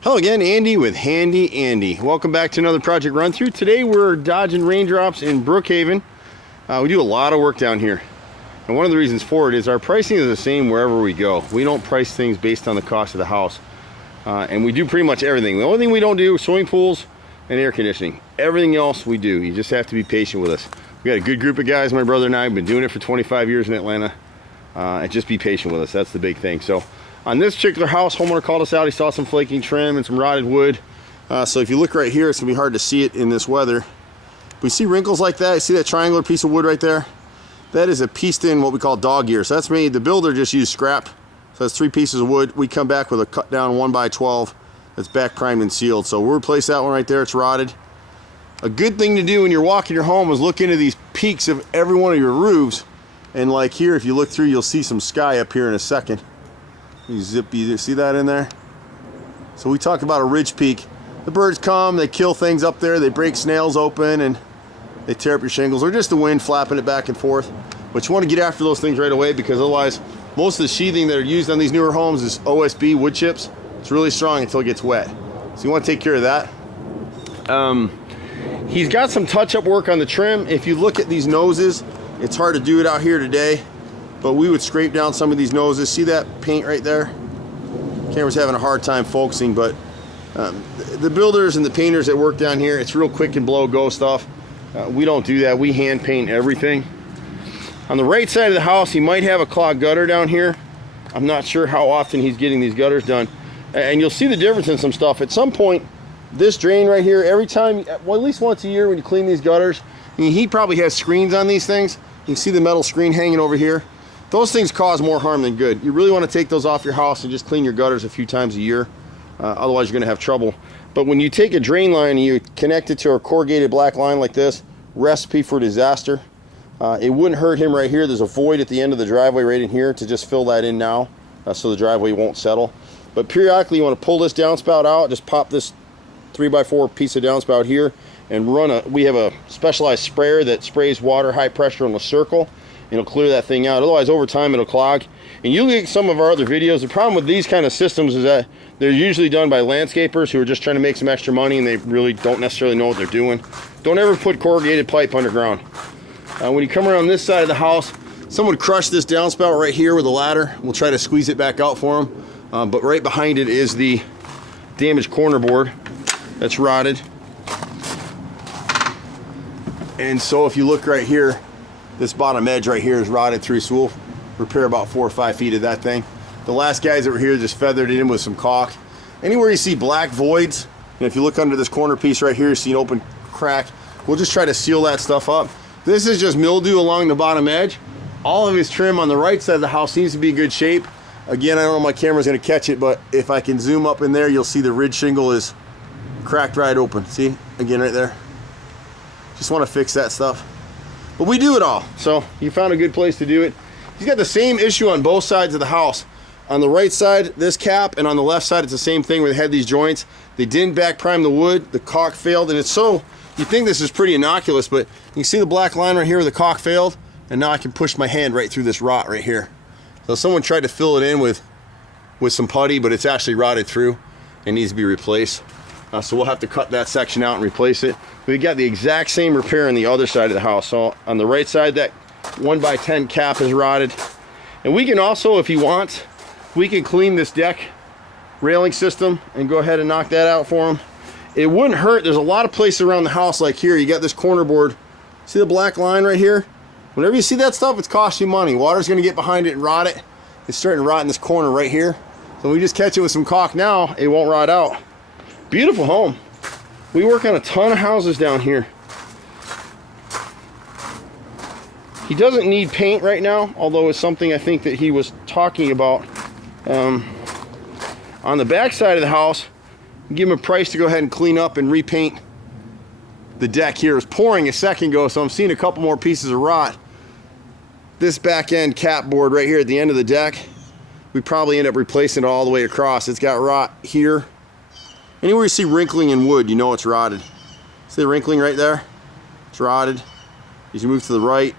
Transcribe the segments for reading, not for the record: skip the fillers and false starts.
Hello again, Andy with Handy Andy. Welcome back to another project run through. Today we're dodging raindrops in Brookhaven. We do a lot of work down here. And one of the reasons for it is our pricing is the same wherever we go. We don't price things based on the cost of the house. And we do pretty much everything. The only thing we don't do is swimming pools and air conditioning. Everything else we do. You just have to be patient with us. We got a good group of guys, my brother and I have been doing it for 25 years in Atlanta. And just be patient with us. That's the big thing. So on this particular house, homeowner called us out. He saw some flaking trim and some rotted wood. So if you look right here, it's gonna be hard to see it in this weather. We see wrinkles like that. You see that triangular piece of wood right there? That is a pieced in what we call dog ear. So that's made, the builder just used scrap. So that's 3 pieces of wood. We come back with a cut down 1x12 that's back primed and sealed. So we'll replace that one right there. It's rotted. A good thing to do when you're walking your home is look into these peaks of every one of your roofs. And like here, if you look through, you'll see some sky up here in a second. You see that in there? So we talk about a ridge peak. The birds come, they kill things up there, they break snails open and they tear up your shingles, or just the wind flapping it back and forth. But you want to get after those things right away, because otherwise most of the sheathing that are used on these newer homes is OSB wood chips. It's really strong until it gets wet. So you want to take care of that. He's got some touch-up work on the trim. If you look at these noses, it's hard to do it out here today, but we would scrape down some of these noses. See that paint right there? Camera's having a hard time focusing, but the builders and the painters that work down here, it's real quick and blow go stuff. We don't do that. We hand paint everything. On the right side of the house, he might have a clogged gutter down here. I'm not sure how often he's getting these gutters done. And you'll see the difference in some stuff. At some point, this drain right here, every time, well, at least once a year when you clean these gutters, I mean, he probably has screens on these things. You can see the metal screen hanging over here. Those things cause more harm than good. You really want to take those off your house and just clean your gutters a few times a year. Otherwise, you're going to have trouble. But when you take a drain line and you connect it to a corrugated black line like this, recipe for disaster. It wouldn't hurt him right here. There's a void at the end of the driveway right in here to just fill that in now, so the driveway won't settle. But periodically, you want to pull this downspout out. Just pop this 3x4 piece of downspout here and run we have a specialized sprayer that sprays water high pressure in a circle. It'll clear that thing out. Otherwise, over time, it'll clog. And you look at some of our other videos, the problem with these kind of systems is that they're usually done by landscapers who are just trying to make some extra money, and they really don't necessarily know what they're doing. Don't ever put corrugated pipe underground. When you come around this side of the house, someone crushed this downspout right here with a ladder. We'll try to squeeze it back out for them. But right behind it is the damaged corner board that's rotted. And so if you look right here, this bottom edge right here is rotted through, so we'll repair about 4 or 5 feet of that thing. The last guys that were here just feathered it in with some caulk. Anywhere you see black voids, and if you look under this corner piece right here, you see an open crack, we'll just try to seal that stuff up. This is just mildew along the bottom edge. All of his trim on the right side of the house seems to be in good shape. Again, I don't know if my camera's gonna catch it, but if I can zoom up in there, you'll see the ridge shingle is cracked right open. See, again right there. Just want to fix that stuff. But we do it all, so you found a good place to do it. He's got the same issue on both sides of the house. On the right side, this cap, and on the left side, it's the same thing where they had these joints. They didn't back prime the wood, the caulk failed, and it's so, you think this is pretty innocuous, but you see the black line right here where the caulk failed, and now I can push my hand right through this rot right here. So someone tried to fill it in with some putty, but it's actually rotted through and needs to be replaced. So we'll have to cut that section out and replace it. We got the exact same repair on the other side of the house. So on the right side, that 1x10 cap is rotted. And we can also, if you want, we can clean this deck railing system and go ahead and knock that out for him. It wouldn't hurt. There's a lot of places around the house, like here, you got this corner board. See the black line right here? Whenever you see that stuff, it's costing you money. Water's gonna get behind it and rot it. It's starting to rot in this corner right here. So we just catch it with some caulk now, it won't rot out. Beautiful home. We work on a ton of houses down here. He doesn't need paint right now, although it's something I think that he was talking about. On the back side of the house, give him a price to go ahead and clean up and repaint the deck here. It was pouring a second ago, so I'm seeing a couple more pieces of rot. This back end cap board right here at the end of the deck, we probably end up replacing it all the way across. It's got rot here. Anywhere you see wrinkling in wood, you know it's rotted. See the wrinkling right there? It's rotted. As you move to the right,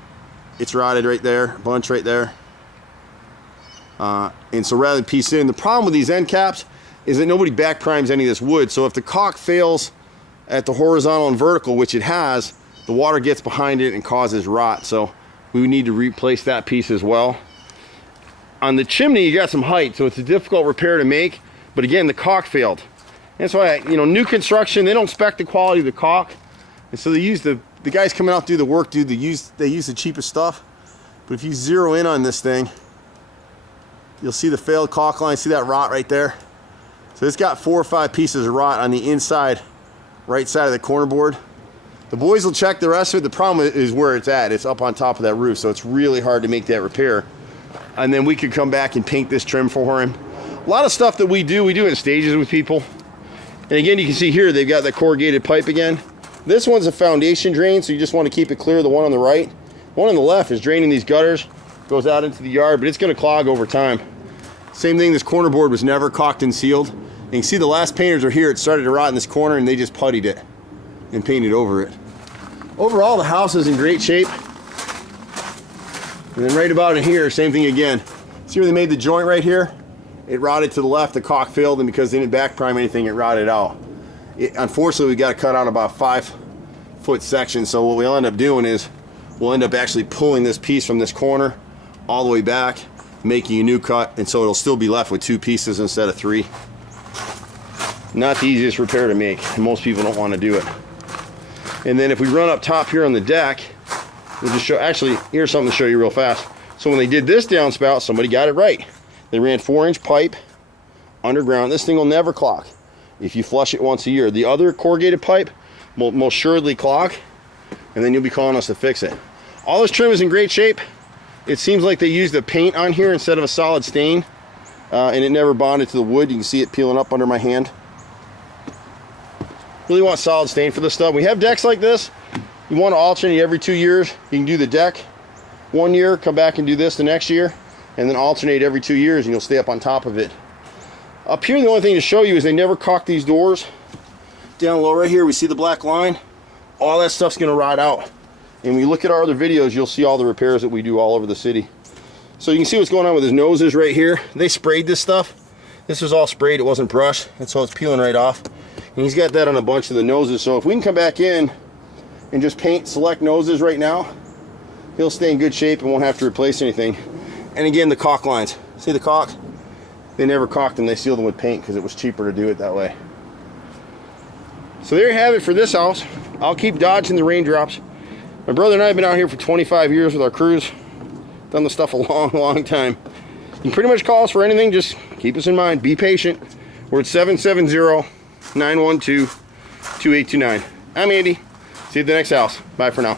it's rotted right there, a bunch right there. And so rather than piece it in, the problem with these end caps is that nobody back primes any of this wood. So if the caulk fails at the horizontal and vertical, which it has, the water gets behind it and causes rot. So we would need to replace that piece as well. On the chimney, you got some height, so it's a difficult repair to make. But again, the caulk failed. That's why, you know, new construction, they don't spec the quality of the caulk. And so they use the guys coming out to do the work, they use the cheapest stuff. But if you zero in on this thing, you'll see the failed caulk line. See that rot right there? So it's got 4 or 5 pieces of rot on the inside, right side of the corner board. The boys will check the rest of it. The problem is where it's at. It's up on top of that roof, so it's really hard to make that repair. And then we could come back and paint this trim for him. A lot of stuff that we do in stages with people. And again, you can see here, they've got that corrugated pipe again. This one's a foundation drain, so you just want to keep it clear. The one on the right, the one on the left is draining these gutters, goes out into the yard, but it's going to clog over time. Same thing, this corner board was never caulked and sealed. And you can see the last painters are here. It started to rot in this corner, and they just puttied it and painted over it. Overall, the house is in great shape. And then right about in here, same thing again. See where they made the joint right here? It rotted to the left, the caulk failed, and because they didn't back prime anything, it rotted out. Unfortunately, we got to cut out about 5-foot section, so what we'll end up doing is we'll end up actually pulling this piece from this corner all the way back, making a new cut, and so it'll still be left with 2 pieces instead of 3. Not the easiest repair to make, and most people don't want to do it. And then if we run up top here on the deck, we'll just show, actually, here's something to show you real fast. So when they did this downspout, somebody got it right. They ran 4-inch pipe underground. This thing will never clog if you flush it once a year. The other corrugated pipe will most assuredly clog, and then you'll be calling us to fix it. All this trim is in great shape. It seems like they used the paint on here instead of a solid stain, and it never bonded to the wood. You can see it peeling up under my hand. Really want solid stain for this stuff. We have decks like this. You want to alternate every 2 years. You can do the deck 1 year, come back and do this the next year, and then alternate every 2 years, and you'll stay up on top of it. Up here, the only thing to show you is they never caulk these doors. Down low right here, we see the black line. All that stuff's going to rot out. And when you look at our other videos, you'll see all the repairs that we do all over the city. So you can see what's going on with his noses right here. They sprayed this stuff. This was all sprayed, it wasn't brushed, and so it's peeling right off. And he's got that on a bunch of the noses. So if we can come back in and just paint select noses right now, he'll stay in good shape and won't have to replace anything. And again, the caulk lines. See the caulk? They never caulked them, they sealed them with paint because it was cheaper to do it that way. So there you have it for this house. I'll keep dodging the raindrops. My brother and I have been out here for 25 years with our crews. Done the stuff a long time. You can pretty much call us for anything, just keep us in mind, be patient. We're at 770-912-2829. I'm Andy. See you at the next house. Bye for now.